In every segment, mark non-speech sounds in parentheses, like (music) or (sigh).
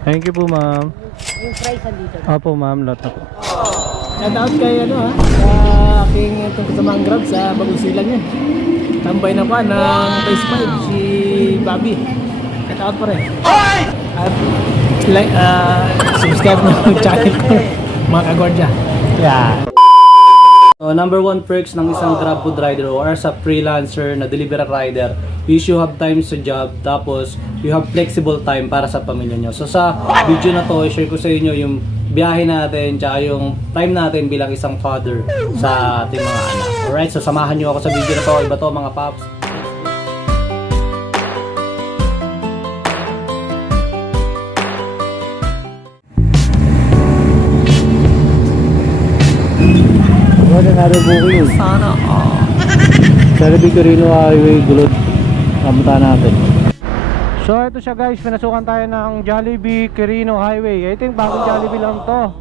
Thank you po, ma'am. Yung price andito. Opo, ma'am. Lot na po. Shout out kay ano ha, sa aking itong kasamang grab sa bagong silang yan. Tambay na pa ng Base 5, si Bobby. Shout out pa rin. At like, uh, subscribe na (laughs) channel ko, mga kagwardya. Yeah. So, number one perks ng isang Grab food rider or as a freelancer na delivery rider is you have time sa job tapos you have flexible time para sa pamilya nyo. So sa video na to, i-share ko sa inyo yung biyahe natin tsaka yung time natin bilang isang father sa ating mga anak. Alright, so samahan nyo ako sa video na to. Iba to mga paps. Another booking? Sana all. Sa Victorino Highway, Gulod. Kamuta natin. So ito siya guys, pinasukan tayo ng Jollibee Quirino Highway. I think bagong Jollibee lang to.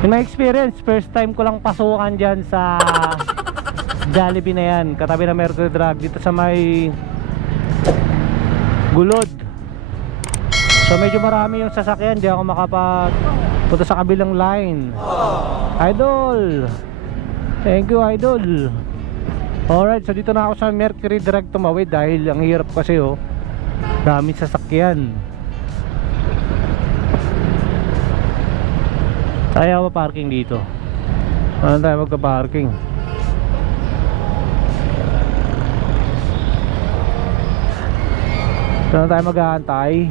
In my experience, first time ko lang pasukan dyan sa Jollibee na yan. Katabi ng Mercury Drug dito sa may Gulod. So medyo marami yung sasakyan, di ako makapag punta sa kabilang line. Idol! Thank you, Idol! Alright, so dito na ako sa Mercury Direct tumawid dahil ang hirap kasi oh. Daming sasakyan. Kaya pa parking dito. Ano tayo magka-parking? Saan tayo mag-aantay?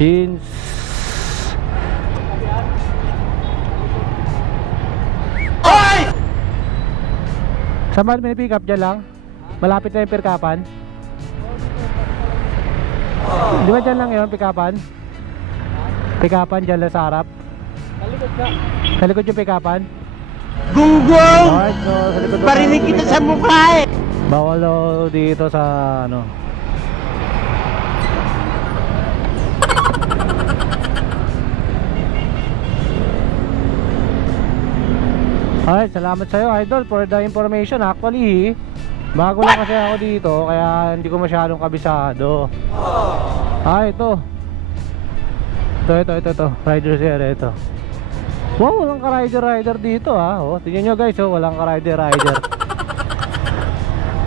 Since Saan ba pinipick up dyan lang? Malapit na yung pirkapan? Di ba dyan lang yun, pikapan? Pikapan dyan lang sa harap? Talikod ka. Sa likod yung pikapan? Gunggong! Alright, so sa likod Parinig kita sa mukha eh! Bawal daw dito sa ano Alright, salamat sa'yo idol for the information. Actually, bago lang kasi ako dito Kaya hindi ko masyadong kabisado. Ah, ito. Ito, ito, ito, ito. Rider Zero, ito. Wow, walang ka-rider-rider dito ah. Oh, Tingnan nyo guys, oh, walang ka-rider-rider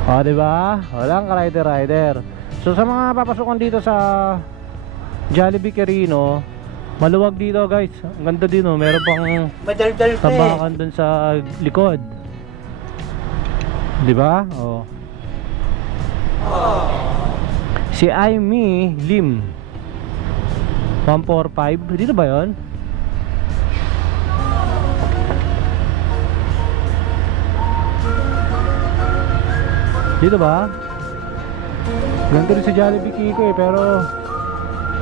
O, di ba? Walang ka-rider-rider. So, sa mga papasukan dito sa Jollibee Quirino, maluwag dito, guys. Ang ganda din, oh. Meron pang Madaldal ka eh! tabakan dun sa likod. Di ba? Oh. Si Aimee Lim. 145. Dito ba 'yon? Dito ba? Ganito rin sa Jollibee Kiko eh, pero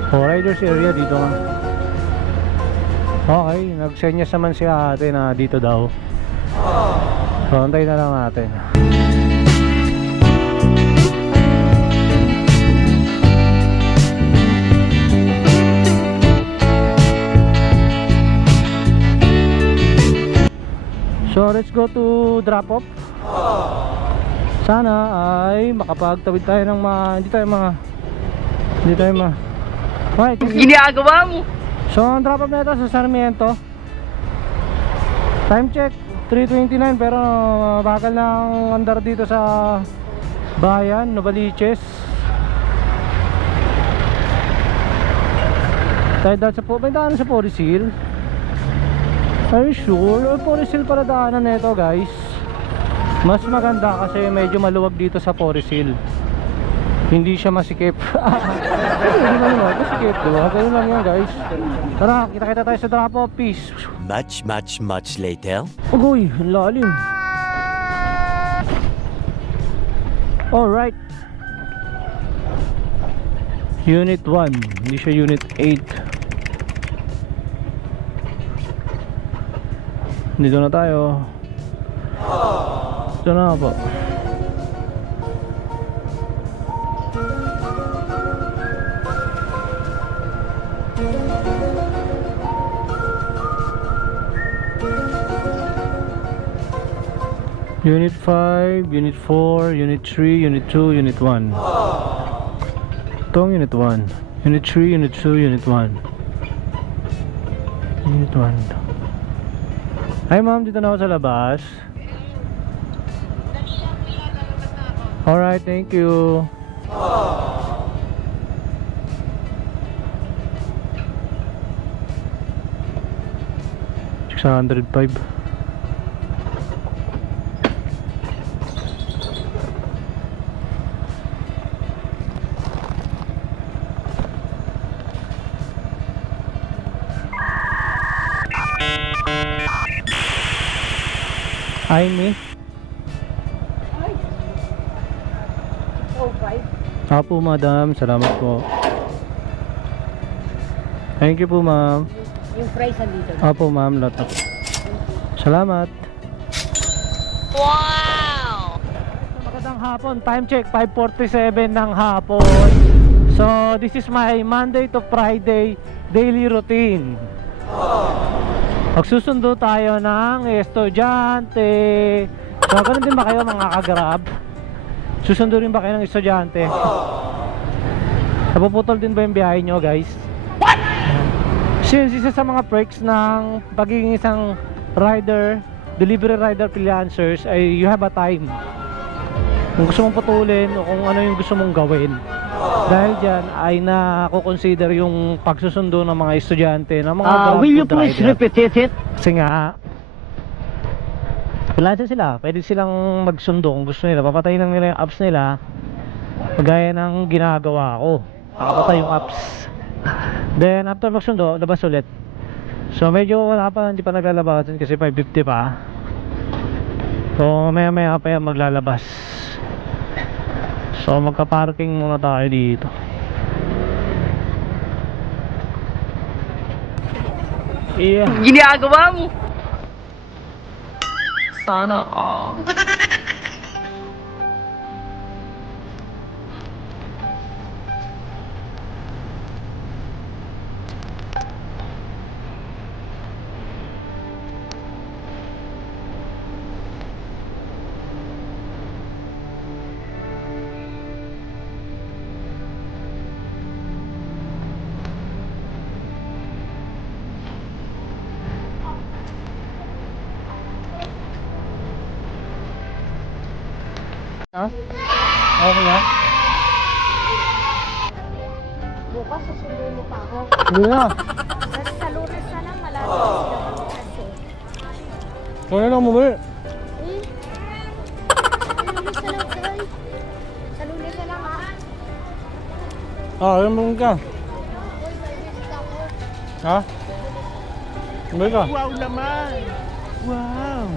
Oh, Riders area dito nga. Okay, nagsenyas naman si ate na dito daw. So, antayin na lang natin. So, let's go to drop off. Sana ay makapagtawid tayo ng mga, hindi tayo mga, hindi tayo mga. Ginagawa mo! So, ang drop off na ito sa Sarmiento. Time check, 3.29 pero uh, bagal na ang andar dito sa bayan, Novaliches. Tayo dahil sa po, may daanan sa Polisil. Are you sure? Polisil para daanan na ito guys. Mas maganda kasi medyo maluwag dito sa Polisil. Hindi siya masikip. (laughs) Hindi naman yun, masikip, diba? Ganun lang yan guys. Tara, kita-kita tayo sa drop off, peace. Much, much, much later. Ang lalim. Alright. Unit 1, hindi siya Unit 8. Dito na tayo. Dito na po. Unit 5, Unit 4, Unit 3, Unit 2, Unit 1. Itong unit 1. Unit 3, unit 2, unit 1. Unit 1. Hi ma'am, dito na ako sa labas. Alright, thank you. Six hundred five. Hi, me. Apo, madam. Salamat po. Thank you po, ma'am. Yung price andito. Apo, ma'am. Lahat na po. Salamat. Wow! Magandang hapon. Time check, 5.47 ng hapon. So, this is my Monday to Friday daily routine. Magsusundo tayo ng estudyante. So, ganun din ba kayo mga kagrab? Susundo rin ba kayo ng estudyante? Napuputol din ba yung biyahe nyo, guys? Since isa sa mga perks ng pagiging isang rider, delivery rider freelancers ay you have a time. Kung gusto mong putulin o kung ano yung gusto mong gawin. Dahil dyan ay na-consider yung pagsusundo ng mga estudyante ng mga Ah, will you please repeat it? Kasi nga freelancer sila, pwede silang magsundo kung gusto nila. Papatayin lang nila yung apps nila Kagaya ng ginagawa ko. Nakapatay yung apps. (laughs) Then after magsundo, labas ulit. So medyo wala pa, hindi pa naglalabasan kasi 550 pa. So maya maya pa yan maglalabas So magka-parking muna tayo dito Yeah Ginagawa mo! Sana all. Ha? Okay na? Bukas susunduin mo pa ako. Hindi na Kasi sa lunes na lang, malapit na sila bukas eh. Kaya lang Eh? Sa lunes na lang, Troy. Sa lunes na lang ha. Ah, alam mo ka. Ha? Bumili ka? Wow naman! Wow!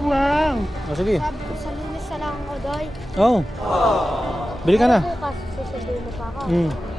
Wow! Ah, sige Sa, sa lunes na lang ako, Doy. Oo Bili ka na Bukas susunduin mo pa ako. Hmm